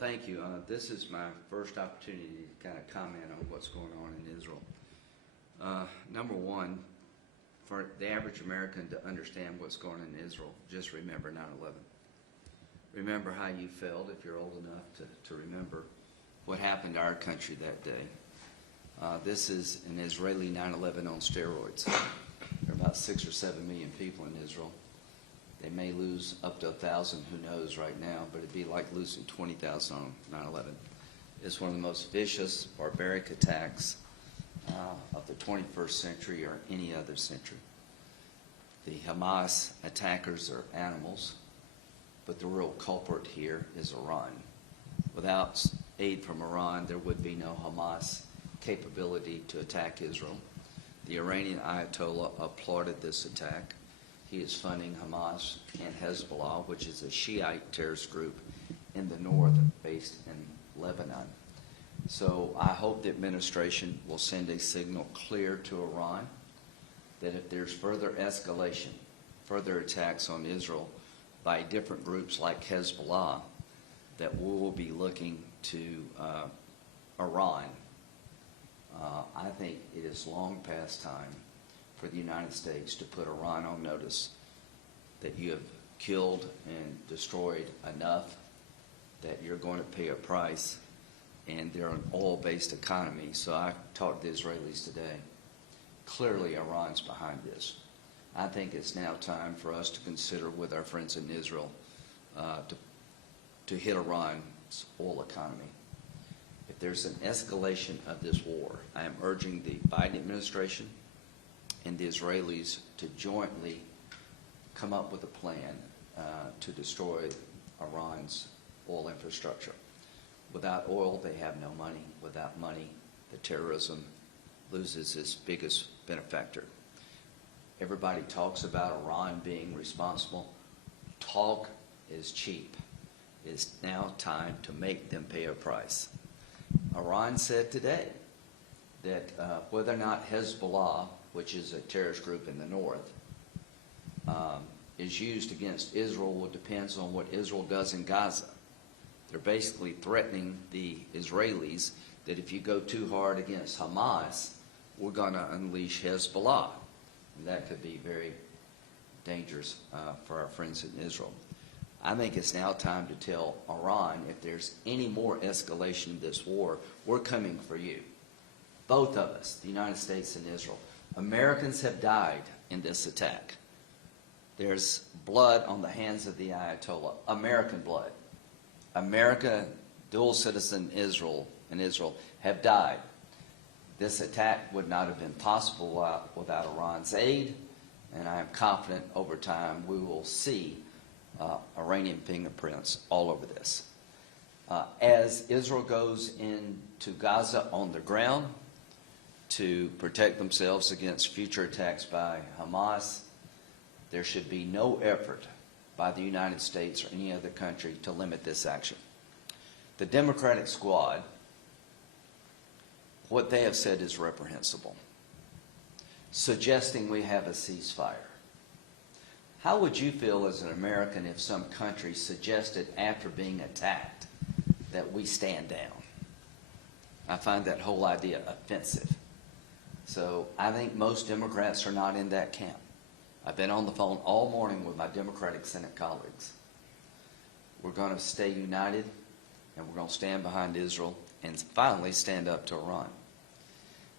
thank you. This is my first opportunity to kind of comment on what's going on in Israel. Number one, for the average American to understand what's going on in Israel, just remember 9/11. Remember how you felt, if you're old enough to remember what happened to our country that day. This is an Israeli 9/11 on steroids. There are about 6 or 7 million people in Israel. They may lose up to 1,000, who knows right now, but it'd be like losing 20,000 on 9/11. It's one of the most vicious, barbaric attacks of the 21st century or any other century. The Hamas attackers are animals, but the real culprit here is Iran. Without aid from Iran, there would be no Hamas capability to attack Israel. The Iranian Ayatollah applauded this attack. He is funding Hamas and Hezbollah, which is a Shiite terrorist group in the north based in Lebanon. So I hope the administration will send a signal clear to Iran that if there's further escalation, further attacks on Israel by different groups like Hezbollah, that we will be looking to Iran. I think it is long past time for the United States to put Iran on notice that you have killed and destroyed enough that you're going to pay a price, and they're an oil-based economy. So I talked to the Israelis today. Clearly Iran's behind this. I think it's now time for us to consider with our friends in Israel to hit Iran's oil economy. If there's an escalation of this war, I am urging the Biden administration and the Israelis to jointly come up with a plan to destroy Iran's oil infrastructure. Without oil, they have no money. Without money, the terrorism loses its biggest benefactor. Everybody talks about Iran being responsible. Talk is cheap. It's now time to make them pay a price. Iran said today that whether or not Hezbollah, which is a terrorist group in the north, is used against Israel depends on what Israel does in Gaza. They're basically threatening the Israelis that if you go too hard against Hamas, we're going to unleash Hezbollah. And that could be very dangerous for our friends in Israel. I think it's now time to tell Iran, if there's any more escalation in this war, we're coming for you. Both of us, the United States and Israel. Americans have died in this attack. There's blood on the hands of the Ayatollah, American blood. America, dual citizen Israel and Israel have died. This attack would not have been possible without Iran's aid, and I am confident over time we will see Iranian fingerprints all over this. As Israel goes into Gaza on the ground to protect themselves against future attacks by Hamas, there should be no effort by the United States or any other country to limit this action. The Democratic squad, what they have said is reprehensible, suggesting we have a ceasefire. How would you feel as an American if some country suggested after being attacked that we stand down? I find that whole idea offensive. So I think most Democrats are not in that camp. I've been on the phone all morning with my Democratic Senate colleagues. We're going to stay united, and we're going to stand behind Israel and finally stand up to Iran.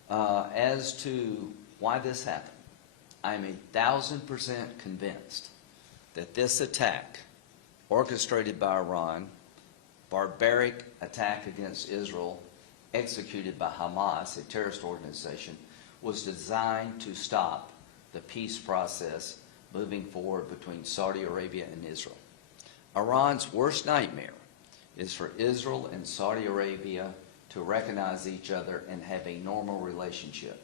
As to why this happened, I'm 1,000% convinced that this attack, orchestrated by Iran, barbaric attack against Israel, executed by Hamas, a terrorist organization, was designed to stop the peace process moving forward between Saudi Arabia and Israel. Iran's worst nightmare is for Israel and Saudi Arabia to recognize each other and have a normal relationship.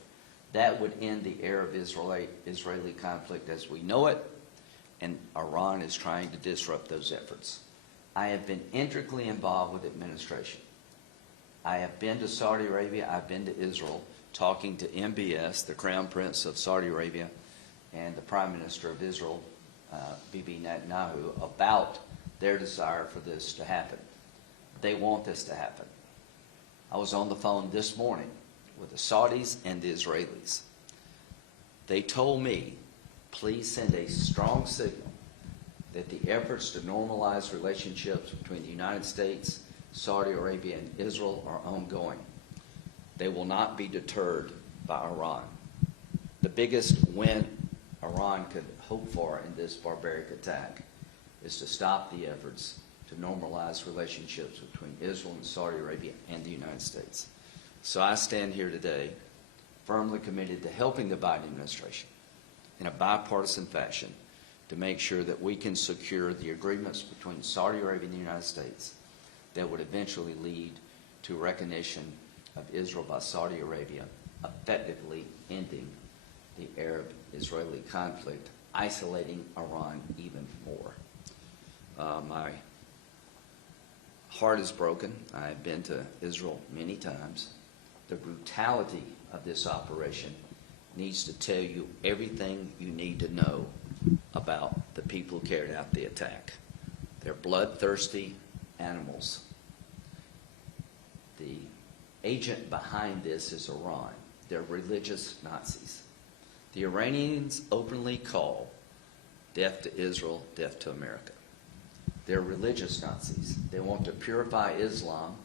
That would end the Arab-Israeli conflict as we know it, and Iran is trying to disrupt those efforts. I have been intricately involved with the administration. I have been to Saudi Arabia, I've been to Israel, talking to MBS, the Crown Prince of Saudi Arabia, and the Prime Minister of Israel, Bibi Netanyahu, about their desire for this to happen. They want this to happen. I was on the phone this morning with the Saudis and the Israelis. They told me, please send a strong signal that the efforts to normalize relationships between the United States, Saudi Arabia, and Israel are ongoing. They will not be deterred by Iran. The biggest win Iran could hope for in this barbaric attack is to stop the efforts to normalize relationships between Israel and Saudi Arabia and the United States. So I stand here today firmly committed to helping the Biden administration in a bipartisan fashion to make sure that we can secure the agreements between Saudi Arabia and the United States that would eventually lead to recognition of Israel by Saudi Arabia, effectively ending the Arab-Israeli conflict, isolating Iran even more. My heart is broken. I've been to Israel many times. The brutality of this operation needs to tell you everything you need to know about the people who carried out the attack. They're bloodthirsty animals. The agent behind this is Iran. They're religious Nazis. The Iranians openly call death to Israel, death to America. They're religious Nazis. They want to purify Islam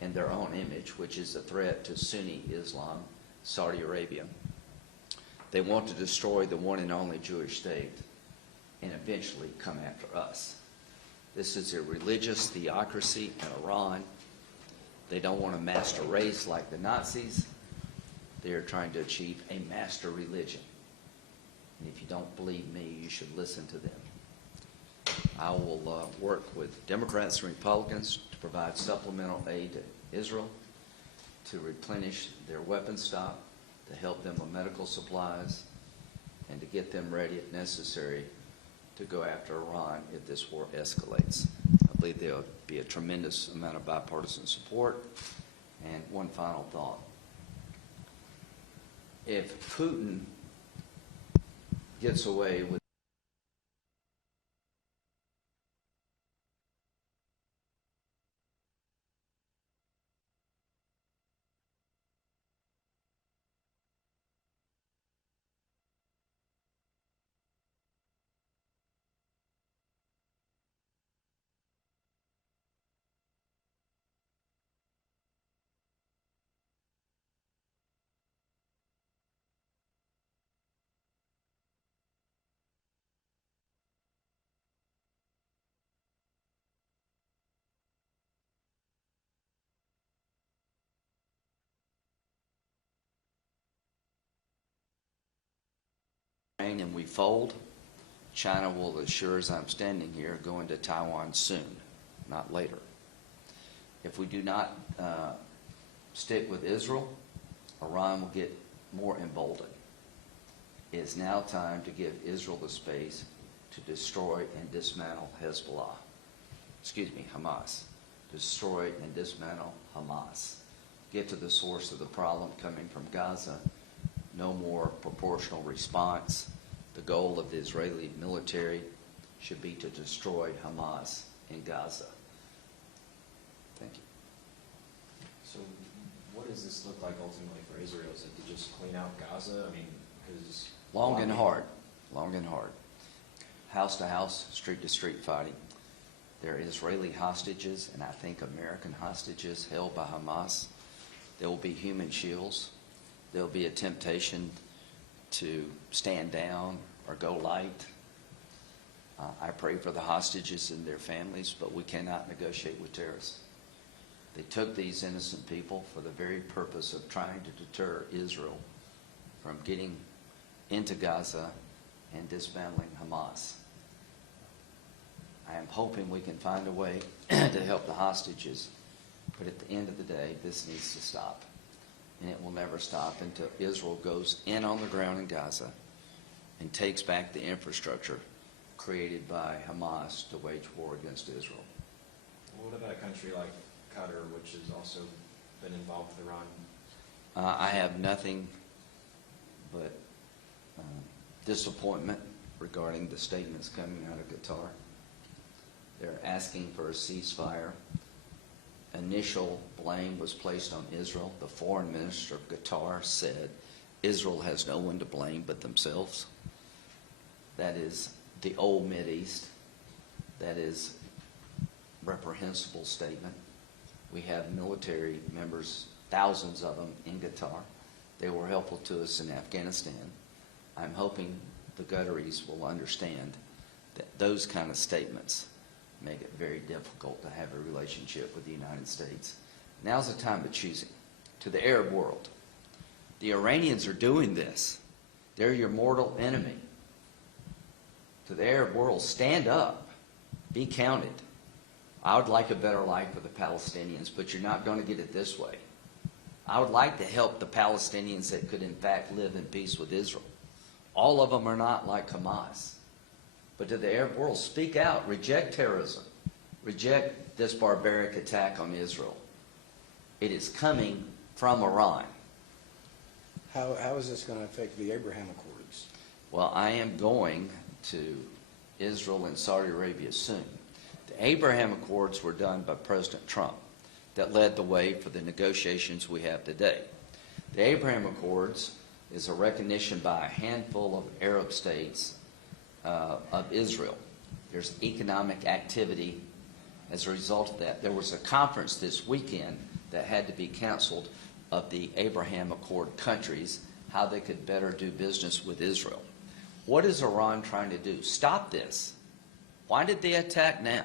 in their own image, which is a threat to Sunni Islam, Saudi Arabia. They want to destroy the one and only Jewish state and eventually come after us. This is a religious theocracy in Iran. They don't want a master race like the Nazis. They are trying to achieve a master religion. And if you don't believe me, you should listen to them. I will work with Democrats and Republicans to provide supplemental aid to Israel, to replenish their weapon stock, to help them with medical supplies, and to get them ready, if necessary, to go after Iran if this war escalates. I believe there will be a tremendous amount of bipartisan support. And one final thought. If Putin gets away with and we fold, China will, as sure as I'm standing here, go into Taiwan soon, not later. If we do not stick with Israel, Iran will get more emboldened. It is now time to give Israel the space to destroy and dismantle Hamas. Destroy and dismantle Hamas. Get to the source of the problem coming from Gaza. No more proportional response. The goal of the Israeli military should be to destroy Hamas in Gaza. Thank you. So what does this look like ultimately for Israel? Is it to just clean out Gaza? I mean, because... Long and hard. House to house, street to street fighting. There are Israeli hostages and I think American hostages held by Hamas. There will be human shields. There will be a temptation to stand down or go light. I pray for the hostages and their families, but we cannot negotiate with terrorists. They took these innocent people for the very purpose of trying to deter Israel from getting into Gaza and dismantling Hamas. I am hoping we can find a way to help the hostages, but at the end of the day, this needs to stop. And it will never stop until Israel goes in on the ground in Gaza and takes back the infrastructure created by Hamas to wage war against Israel. What about a country like Qatar, which has also been involved with Iran? I have nothing but disappointment regarding the statements coming out of Qatar. They're asking for a ceasefire. initial blame was placed on Israel. The foreign minister of Qatar said Israel has no one to blame but themselves. That is the old Mideast. That is reprehensible statement. We have military members, thousands of them, in Qatar. They were helpful to us in Afghanistan. I'm hoping the Qataris will understand that those kind of statements make it very difficult to have a relationship with the United States. Now's the time of choosing. To the Arab world, the Iranians are doing this. They're your mortal enemy. To the Arab world, stand up. Be counted. I would like a better life for the Palestinians, but you're not going to get it this way. I would like to help the Palestinians that could in fact live in peace with Israel. All of them are not like Hamas. But to the Arab world, speak out. Reject terrorism. Reject this barbaric attack on Israel. It is coming from Iran. How is this going to affect the Abraham Accords? Well, I am going to Israel and Saudi Arabia soon. The Abraham Accords were done by President Trump that led the way for the negotiations we have today. The Abraham Accords is a recognition by a handful of Arab states of Israel. There's economic activity as a result of that. There was a conference this weekend that had to be canceled of the Abraham Accord countries, how they could better do business with Israel. What is Iran trying to do? Stop this. Why did they attack now?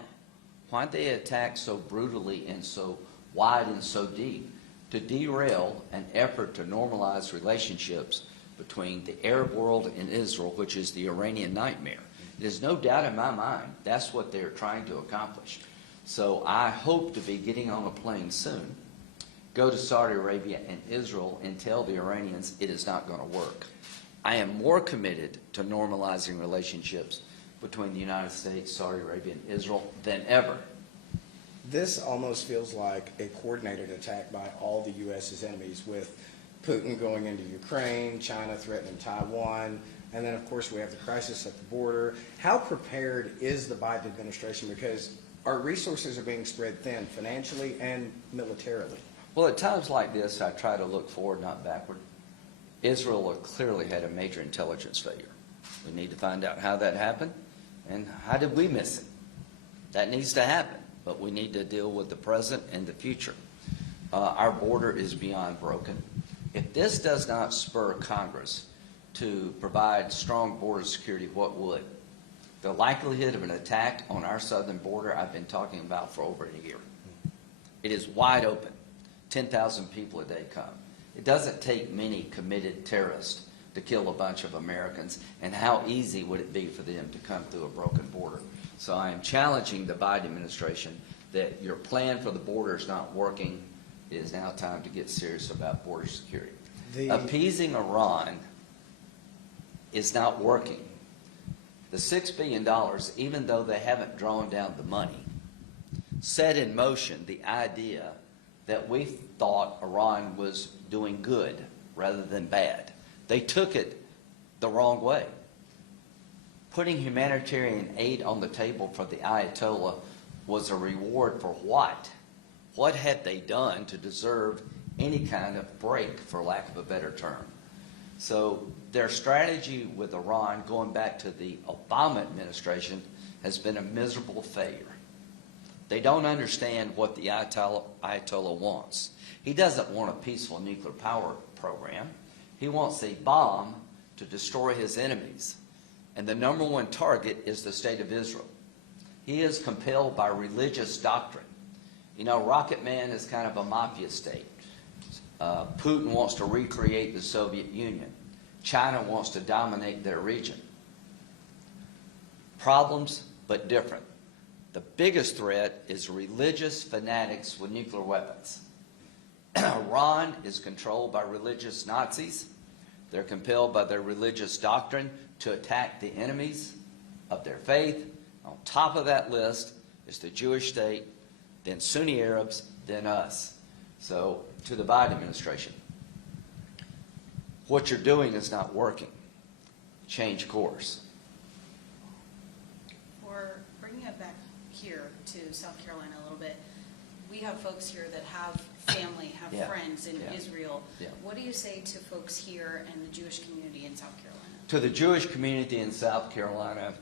Why did they attack so brutally and so wide and so deep? To derail an effort to normalize relationships between the Arab world and Israel, which is the Iranian nightmare. There's no doubt in my mind that's what they're trying to accomplish. So I hope to be getting on a plane soon, go to Saudi Arabia and Israel and tell the Iranians it is not going to work. I am more committed to normalizing relationships between the United States, Saudi Arabia, and Israel than ever. This almost feels like a coordinated attack by all the U.S.'s enemies, with Putin going into Ukraine, China threatening Taiwan, and then, of course, we have the crisis at the border. How prepared is the Biden administration? Because our resources are being spread thin financially and militarily. Well, at times like this, I try to look forward, not backward. Israel clearly had a major intelligence failure. We need to find out how that happened and how did we miss it. That needs to happen, but we need to deal with the present and the future. Our border is beyond broken. If this does not spur Congress to provide strong border security, what would? The likelihood of an attack on our southern border I've been talking about for over a year. It is wide open. 10,000 people a day come. It doesn't take many committed terrorists to kill a bunch of Americans, and how easy would it be for them to come through a broken border? So I am challenging the Biden administration that your plan for the border is not working. It is now time to get serious about border security. Appeasing Iran is not working. The $6 billion, even though they haven't drawn down the money, set in motion the idea that we thought Iran was doing good rather than bad. They took it the wrong way. Putting humanitarian aid on the table for the Ayatollah was a reward for what? What had they done to deserve any kind of break, for lack of a better term? So their strategy with Iran, going back to the Obama administration, has been a miserable failure. They don't understand what the Ayatollah wants. He doesn't want a peaceful nuclear power program. He wants a bomb to destroy his enemies. And the number one target is the state of Israel. He is compelled by religious doctrine. You know, Rocket Man is kind of a mafia state. Putin wants to recreate the Soviet Union. China wants to dominate their region. Problems, but different. The biggest threat is religious fanatics with nuclear weapons. Iran is controlled by religious Nazis. They're compelled by their religious doctrine to attack the enemies of their faith. On top of that list is the Jewish state, then Sunni Arabs, then us. So, to the Biden administration, what you're doing is not working. Change course. For bringing it back here to South Carolina a little bit, we have folks here that have family, have Yeah. friends in Yeah. Israel. Yeah. What do you say to folks here and the Jewish community in South Carolina? To the Jewish community in South Carolina,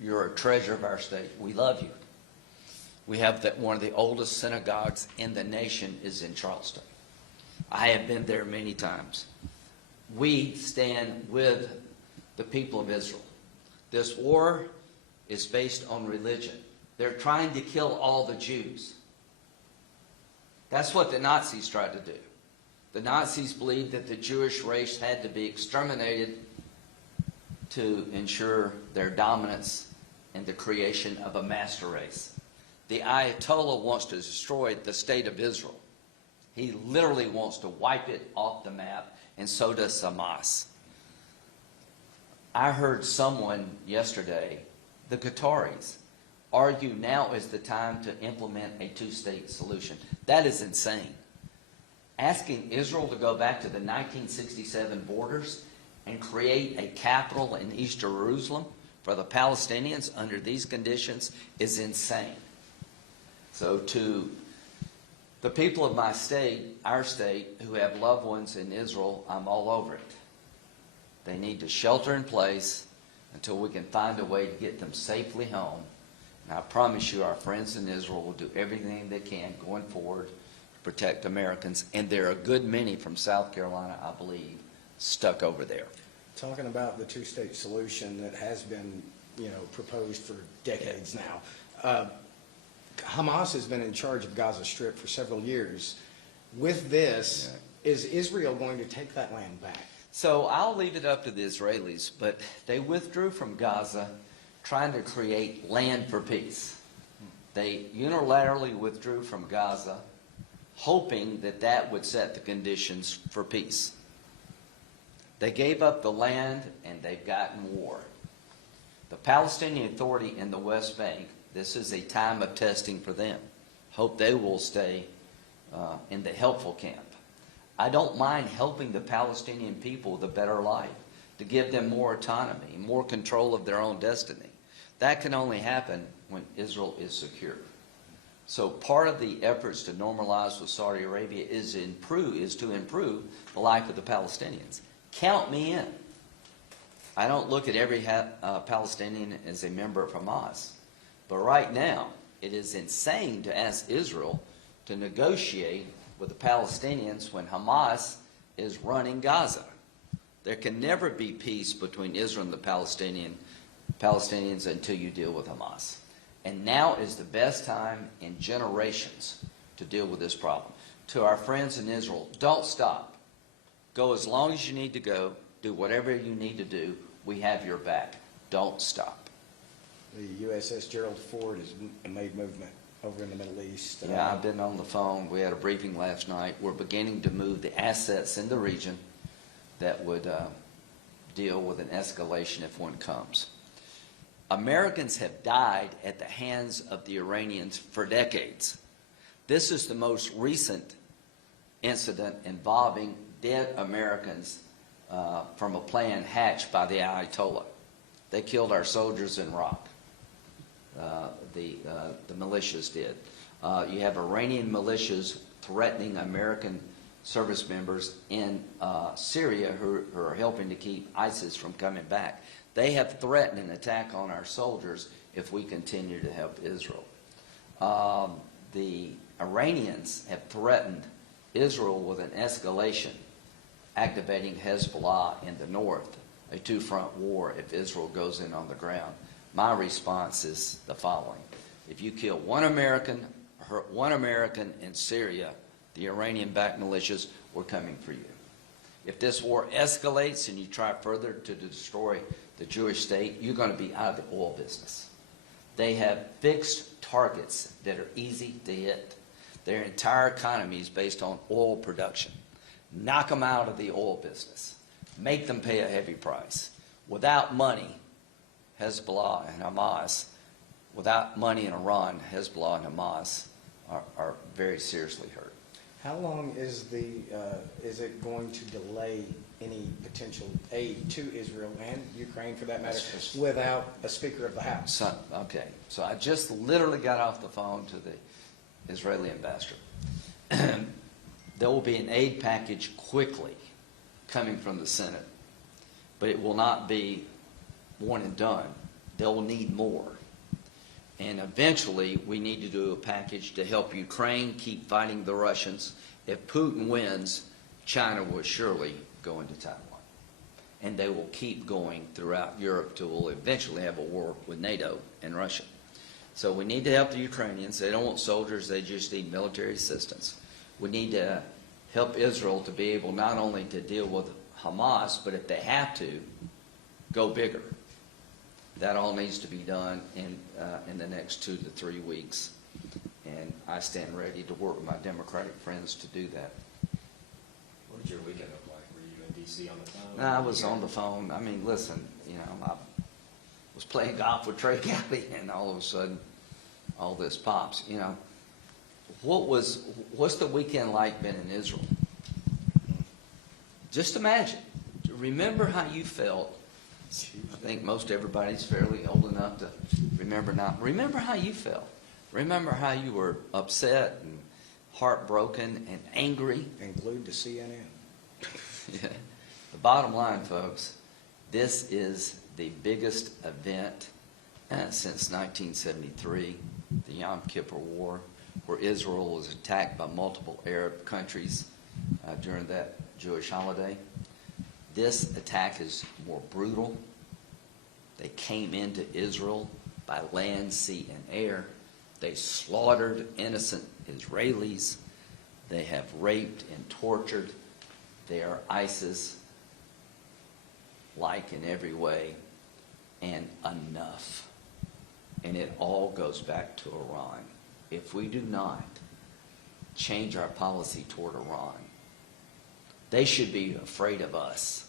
you're a treasure of our state. We love you. We have one of the oldest synagogues in the nation is in Charleston. I have been there many times. We stand with the people of Israel. This war is based on religion. They're trying to kill all the Jews. That's what the Nazis tried to do. The Nazis believed that the Jewish race had to be exterminated to ensure their dominance and the creation of a master race. The Ayatollah wants to destroy the state of Israel. He literally wants to wipe it off the map, and so does Hamas. I heard someone yesterday, the Qataris, argue now is the time to implement a two-state solution. That is insane. Asking Israel to go back to the 1967 borders and create a capital in East Jerusalem for the Palestinians under these conditions is insane. So to the people of my state, our state, who have loved ones in Israel, I'm all over it. They need to shelter in place until we can find a way to get them safely home. And I promise you our friends in Israel will do everything they can going forward to protect Americans. And there are a good many from South Carolina, I believe, stuck over there. Talking about the two-state solution that has been, proposed for decades now. Hamas has been in charge of Gaza Strip for several years. With this, is Israel going to take that land back? So I'll leave it up to the Israelis, but they withdrew from Gaza trying to create land for peace. They unilaterally withdrew from Gaza, hoping that that would set the conditions for peace. They gave up the land and they've gotten war. The Palestinian Authority in the West Bank, this is a time of testing for them. Hope they will stay in the helpful camp. I don't mind helping the Palestinian people with a better life, to give them more autonomy, more control of their own destiny. That can only happen when Israel is secure. So part of the efforts to normalize with Saudi Arabia is to improve the life of the Palestinians. Count me in. I don't look at every Palestinian as a member of Hamas. But right now, it is insane to ask Israel to negotiate with the Palestinians when Hamas is running Gaza. There can never be peace between Israel and the Palestinians until you deal with Hamas. And now is the best time in generations to deal with this problem. To our friends in Israel, don't stop. Go as long as you need to go. Do whatever you need to do. We have your back. Don't stop. The USS Gerald Ford has made movement over in the Middle East. Yeah, I've been on the phone. We had a briefing last night. We're beginning to move the assets in the region that would deal with an escalation if one comes. Americans have died at the hands of the Iranians for decades. This is the most recent incident involving dead Americans from a plan hatched by the Ayatollah. They killed our soldiers in Iraq. The militias did. You have Iranian militias threatening American service members in Syria who are helping to keep ISIS from coming back. They have threatened an attack on our soldiers if we continue to help Israel. The Iranians have threatened Israel with an escalation, activating Hezbollah in the north, a two-front war if Israel goes in on the ground. My response is the following. If you kill one American, hurt one American in Syria, the Iranian-backed militias, we're coming for you. If this war escalates and you try further to destroy the Jewish state, you're going to be out of the oil business. They have fixed targets that are easy to hit. Their entire economy is based on oil production. Knock them out of the oil business. Make them pay a heavy price. Without money, Hezbollah and Hamas, without money in Iran, Hezbollah and Hamas are very seriously hurt. How long is it going to delay any potential aid to Israel and Ukraine, for that matter, without a Speaker of the House? So I just literally got off the phone to the Israeli ambassador. There will be an aid package quickly coming from the Senate, but it will not be one and done. They'll need more. And eventually, we need to do a package to help Ukraine keep fighting the Russians. If Putin wins, China will surely go into Taiwan. And they will keep going throughout Europe till we'll eventually have a war with NATO and Russia. So we need to help the Ukrainians. They don't want soldiers, they just need military assistance. We need to help Israel to be able not only to deal with Hamas, but if they have to, go bigger. That all needs to be done in the next 2 to 3 weeks. And I stand ready to work with my Democratic friends to do that. What did your weekend look like? Were you in D.C. on the phone? No, I was on the phone. I mean, listen, I was playing golf with Trey Galley, and all of a sudden, all this pops. What's the weekend like been in Israel? Just imagine. Remember how you felt. I think most everybody's fairly old enough to remember now. Remember how you felt. Remember how you were upset and heartbroken and angry. And glued to CNN. Yeah. The bottom line, folks, this is the biggest event since 1973, the Yom Kippur War, where Israel was attacked by multiple Arab countries during that Jewish holiday. This attack is more brutal. They came into Israel by land, sea, and air. They slaughtered innocent Israelis. They have raped and tortured. They are ISIS-like in every way, and enough. And it all goes back to Iran. If we do not change our policy toward Iran, they should be afraid of us.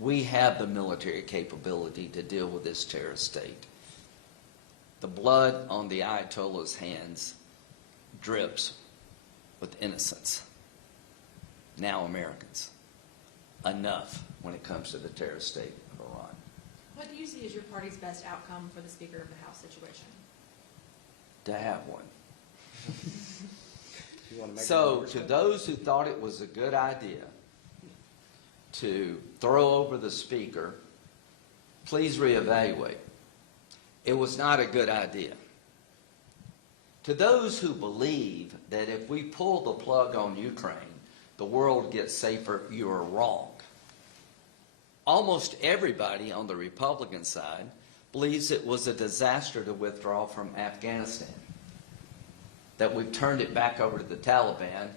We have the military capability to deal with this terrorist state. The blood on the Ayatollah's hands drips with innocence. Now Americans. Enough when it comes to the terrorist state of Iran. What do you see as your party's best outcome for the Speaker of the House situation? To have one. You wanna make So, it to yours? those who thought it was a good idea to throw over the Speaker, please reevaluate. It was not a good idea. To those who believe that if we pull the plug on Ukraine, the world gets safer, you are wrong. Almost everybody on the Republican side believes it was a disaster to withdraw from Afghanistan, that we've turned it back over to the Taliban,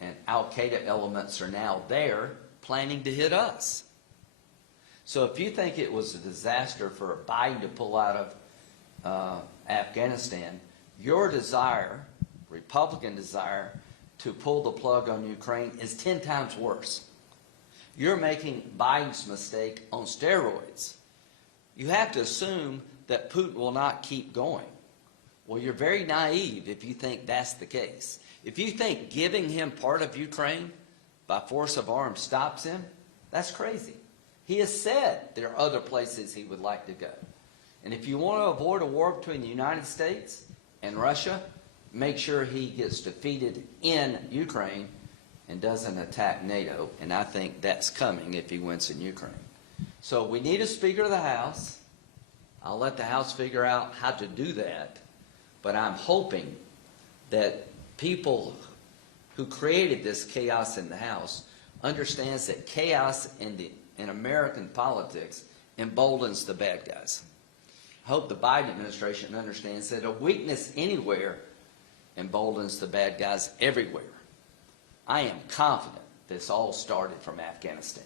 and Al-Qaeda elements are now there planning to hit us. So if you think it was a disaster for Biden to pull out of Afghanistan, your desire, Republican desire, to pull the plug on Ukraine is 10 times worse. You're making Biden's mistake on steroids. You have to assume that Putin will not keep going. Well, you're very naive if you think that's the case. If you think giving him part of Ukraine by force of arms stops him, that's crazy. He has said there are other places he would like to go. And if you want to avoid a war between the United States and Russia, make sure he gets defeated in Ukraine and doesn't attack NATO. And I think that's coming if he wins in Ukraine. So we need a Speaker of the House. I'll let the House figure out how to do that. But I'm hoping that people who created this chaos in the House understands that chaos in American politics emboldens the bad guys. I hope the Biden administration understands that a weakness anywhere emboldens the bad guys everywhere. I am confident this all started from Afghanistan.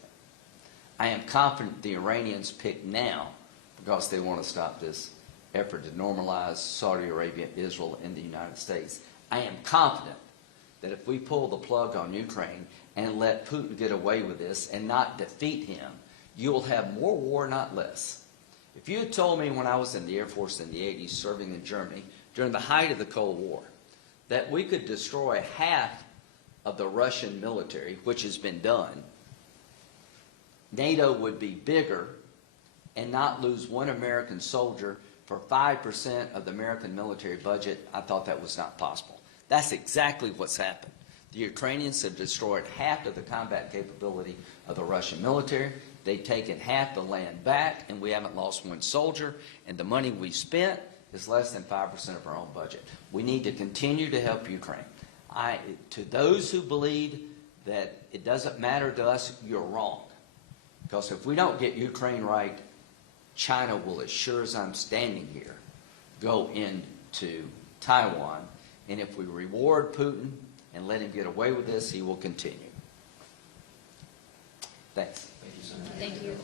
I am confident the Iranians picked now because they want to stop this effort to normalize Saudi Arabia, Israel, and the United States. I am confident that if we pull the plug on Ukraine and let Putin get away with this and not defeat him, you will have more war, not less. If you had told me when I was in the Air Force in the 80s, serving in Germany, during the height of the Cold War, that we could destroy half of the Russian military, which has been done, NATO would be bigger and not lose one American soldier for 5% of the American military budget, I thought that was not possible. That's exactly what's happened. The Ukrainians have destroyed half of the combat capability of the Russian military. They've taken half the land back, and we haven't lost one soldier. And the money we spent is less than 5% of our own budget. We need to continue to help Ukraine. To those who believe that it doesn't matter to us, you're wrong. Because if we don't get Ukraine right, China will, as sure as I'm standing here, go into Taiwan. And if we reward Putin and let him get away with this, he will continue. Thanks. Thank you, Senator. Thank you.